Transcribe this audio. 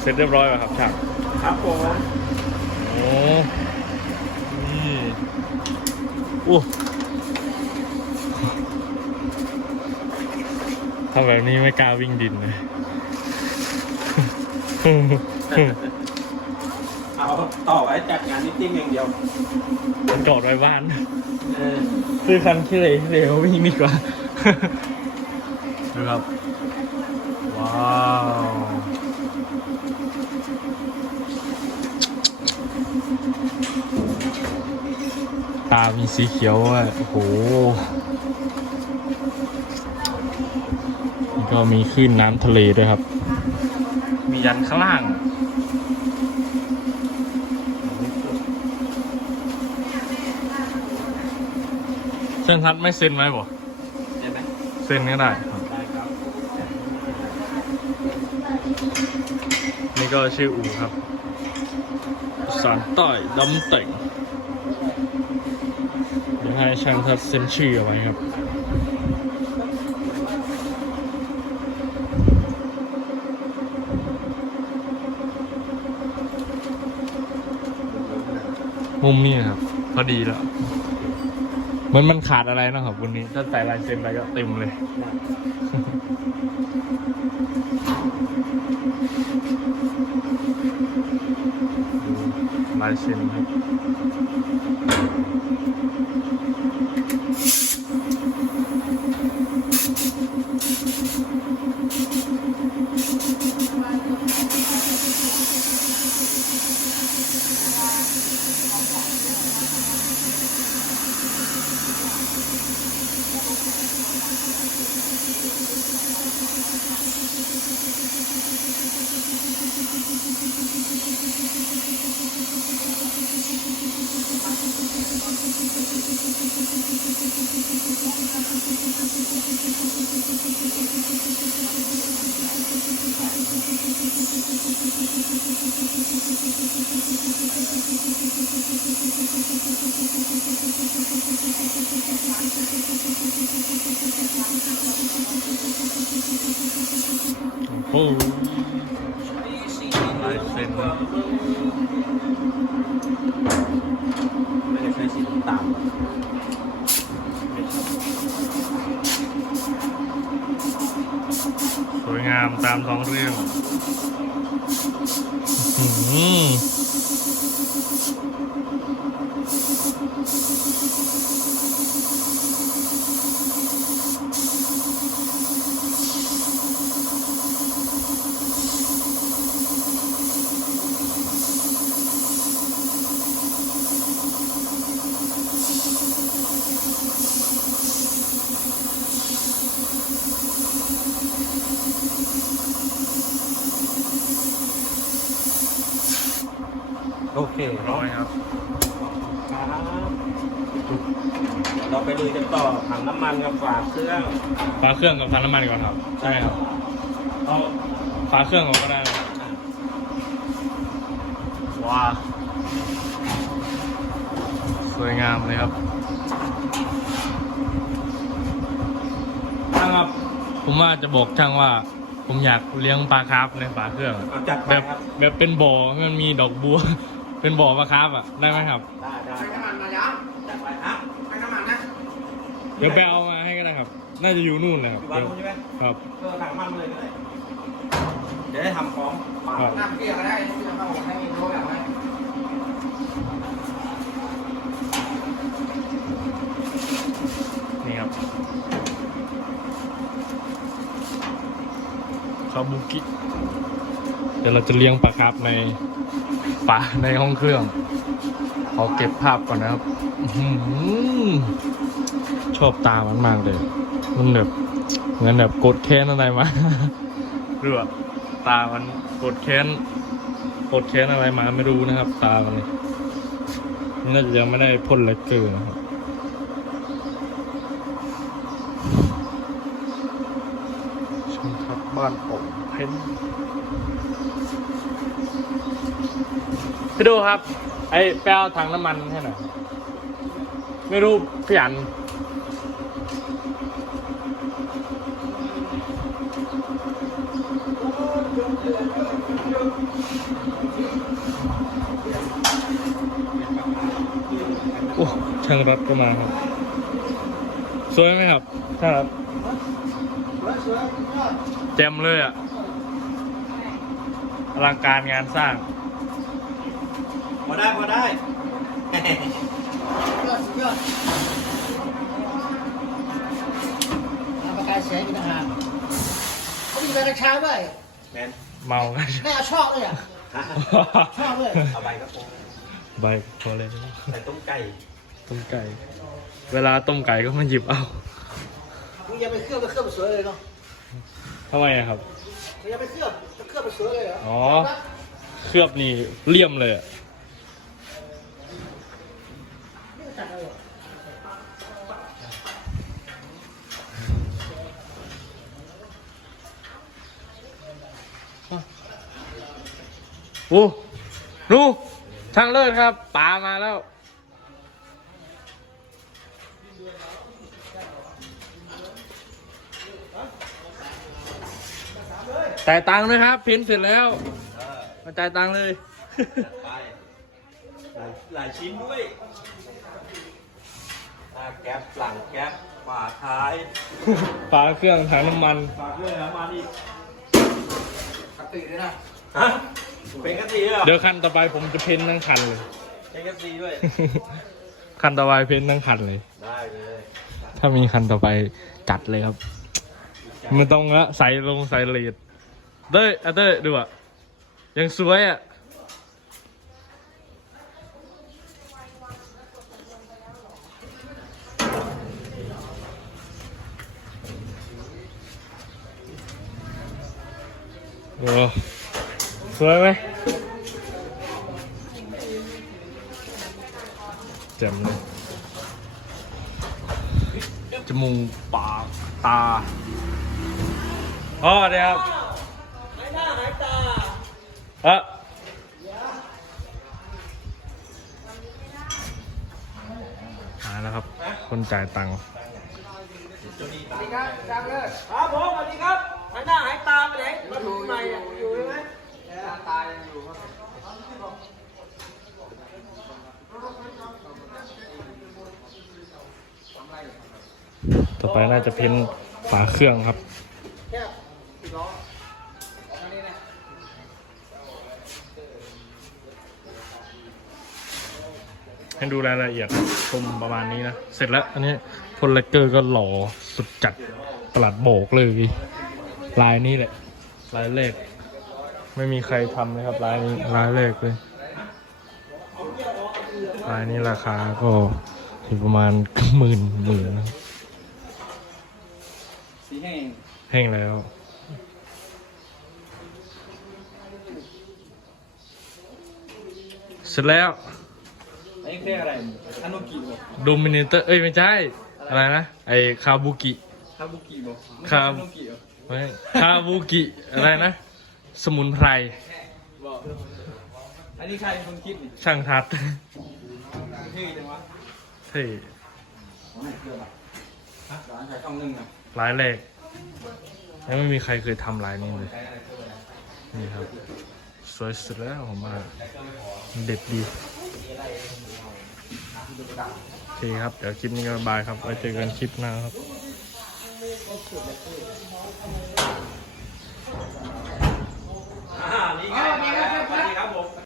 เสร็จเรียบร้อยแล้วครับช่างครับผมโอ้นี่อู้ทำแบบนี้ไม่กล้าวิ่งดินเลยเอาต่อไว้จัดงานนิตติ้งอย่างเดียวผมจอดไว้บ้านเออซื้อคันขี้เหร่ขี้เหร่มาวิ่งดีกว่าดูครับ ว้าว ตามีสีเขียวอะโอ้โหนี่ก็มีคลื่นน้ำทะเลด้วยครับ มียันข้างล่างเส้นทัดไม่เซ็นไหมบ่ใช่ไหมเซ็นก็ได้ครับได้ครับ นี่ก็ชื่ออูครับ สารใต้ดำเต่งเดี๋ยว ให้ช่างทัดเซ็นชื่อเอาไว้ครับมุมนี้ครับ พอดีแล้วเหมือนมันขาดอะไรนะครับวันนี้ถ้าใส่ลายเซ็นไปก็เต็มเลย ลายเซ็นครับ โอ้โหลายเซ็นครับ ไม่ได้ใช้สีน้ำตามตามท้องเรื่อง เคร้อยครับครับเราไปลุยกันต่อถังน้ำมันกับฝาเครื่องฝาเครื่องกับพันน้ำมันก่อนครับใช่ครับเอาฝาเครื่องก่อนก็ได้นะว้าสวยงามเลยครับช่างครับ ผมว่าจะบอกช่างว่า ผมอยากเลี้ยงปลาคาร์ฟในฝาเครื่องเอาจัดไปแบบครับแบบเป็นบ่อมันมีดอกบัว เป็นบ่อปลาคาร์ฟอะ ได้ไหมครับ ได้ได้ไปน้ำมันมายังจัดไปครับไปน้ำมันนะเดี๋ยวไปเอามาให้ก็ได้ครับ น่าจะอยู่นู่นนะครับอยู่บ้านนู้นใช่ไหมครับก็ถังมันเลยก็ได้เดี๋ยวได้ทำพร้อมฝาครับน้ำเกลี่ยก็ได้ที่เราต้องให้รู้แบบไหนนี่ครับคาบุกิ ดี๋ยวเราจะเลี้ยงปลาคาร์ฟในฝาในห้องเครื่อง ขอเก็บภาพก่อนนะครับอื้อหือชอบตามันมากเลย มันแบบเหมือนแบบกดแค้นอะไรมาหรือว่าตามันกดแค้นกดแค้นอะไรมาไม่รู้นะครับ ตามันนี่นี่น่าจะยังไม่ได้พ่นเลกเกอร์นะครับชมครับบ้านผมเพน พี่ดูครับ ไอ้แป้วถังน้ำมันให้หน่อยไม่รู้พี่อันโอ้ช่างรถก็มาครับ สวยไหมครับ ครับเจ่มเลยอะ อลังการงานสร้าง พอได้พอได้ ยอดสุดยอดทำประกายแสงอีกต่างหากเขามีใบกระเช้าด้วยแมนเมากันไม่เอาชอบเลยอะชอบเลย เอาใบกระโปรงใบพอเลยใส่ต้มไก่ต้มไก่ เวลาต้มไก่ก็มาหยิบเอามึงอย่าไปเคลือบไปเคลือบไปสวยเลยเนาะทำไมอะครับ มึงอย่าไปเคลือบจะเคลือบไปสวยเลยเหรออ๋อ เคลือบนี่เลี่ยมเลยอะโอ้ดูช่างเลิศครับปลามาแล้ว จ่ายตังค์ด้วยครับ พิมพ์เสร็จแล้วเออมาจ่ายตังค์เลย ไปหลายหลายชิ้นด้วยหน้าแก๊ปหลังแก๊ปฝาท้ายฝาเครื่องถังน้ำมัน ฝาด้วยน้ำมันอีกปกติเลยนะฮะเป็นกะทิเหรอเดี๋ยวคันต่อไปผมจะเพ้นทั้งคันเลย เป็นกะทิด้วย คันต่อไปเพ้นทั้งคันเลย ได้เลยถ้ามีคันต่อไปจัดเลยครับ มันต้องละใส่ลงใส่เลด เต้ยอะเต้ยดูอะ ยังสวยอะ โอ้สวยไหมแจ่มเลยจมูกปากตาอ๋อเดี๋ยวครับ เออหาแล้วครับ คนจ่ายตังค์สวัสดีครับจังเลยครับผมสวัสดีครับหายหน้าหายตาไปไหนมาดูใหม่อะอยู่ใช่ไหมตายังอยู่ครับต่อไปน่าจะเพ้นฝาเครื่องครับ ให้ดูรายละเอียดชมประมาณนี้นะ เสร็จแล้ว อันนี้พลเลกเกอร์ก็หล่อสุดจัดประหลัดโบกเลย ลายนี้แหละ ลายเลขไม่มีใครทำเลยครับลายนี้ลายเลขเลยลายนี้ราคาก็อยู่ประมาณหมื่นหมื่นนะสีแห้งแห้งแล้วเสร็จแล้ว นนี้เรียกอะไรฮานุกิบ่โดมิเนเตอร์ เอ้ย ไม่ใช่ อะไรนะ ไอคาบุกิ ฮาบุกิบ่ครับ ฮานุกิบ่ไม่คาบุกิ อะไรนะ สมุนไพร บอกอันนี้ใครเป็นคนคิดนี่ช่างทัดเท่จังวะเท่ร้านขายช่องหนึ่งนะลายแรกยังไม่มีใครเคยทำลายนี้เลย นี่ครับ สวยสุดแล้วผมว่าเด็ดดี โอเคครับ เดี๋ยวคลิปนี้ก็บายครับ ไว้เจอกันคลิปหน้าครับนี่ไง